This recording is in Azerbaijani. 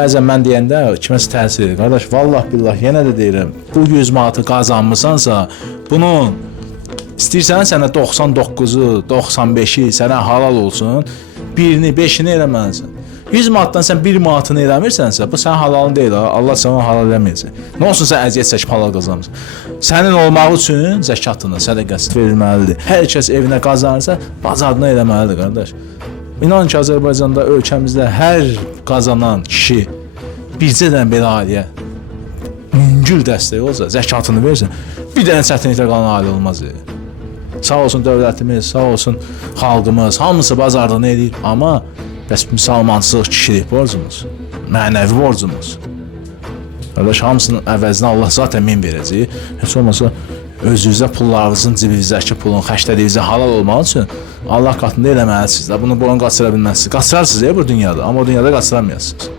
Bəzən mən deyəndə kiməsə təsir edir. Qardaş, vallah billah yenə də deyirəm. Bu 100 manatı qazanmısansa, bunun istəyirsən sənə 99'u, 95'i sənə halal olsun, birini, 5'ini eləməlisən. 100 manatdan sən 1 manatını eləmirsənsə, bu sənin halalın deyil. Allah sənə halal eləməyəcək. Nə olsun sən əziyyət çəkib halal qazanmısan. Sənin olmağı üçün zəkatını, sədəqəsini verilməlidir. Hər kəs evinə qazanırsa, bazarını eləməlidir, qardaş. İnan ki, Azərbaycanda, ölkəmizdə hər qazanan kişi bircədən belə ailəyə yüngül dəstək olsa, zəkatını versin, bir dənə çətinliklə qalan ailə olmaz. Sağ olsun dövlətimiz, sağ olsun xalqımız, hamısı bazarlığını edir. Amma bəs müsəlmançılıq kişilik borcumuz, mənəvi borcumuz. Qardaş, hamısının əvəzinə Allah zaten min verəcək. Heç olmasa özünüzə pullarınızın cibinizdəki pulun xərclədiyinizə halal olmaq üçün Allah qatında eləməlisiniz. Bunu boyun qaçıra bilməzsiniz. Qaçırarsınız bu dünyada, amma o dünyada qaçıramayasınız.